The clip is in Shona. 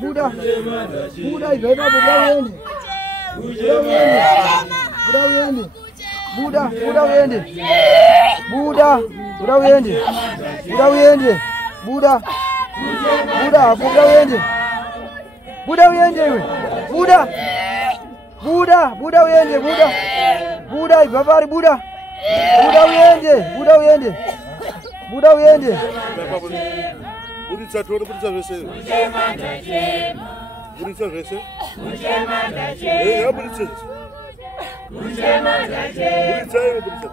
Buda. Buda ibeba Buda wende. Buda wende. Buda wende. Buda wende. Buda wende. Buda wende. Buda wende we. Buda wende. Buda ibabari Buda. Buda wende. Buritsa vese. Buritsa vese.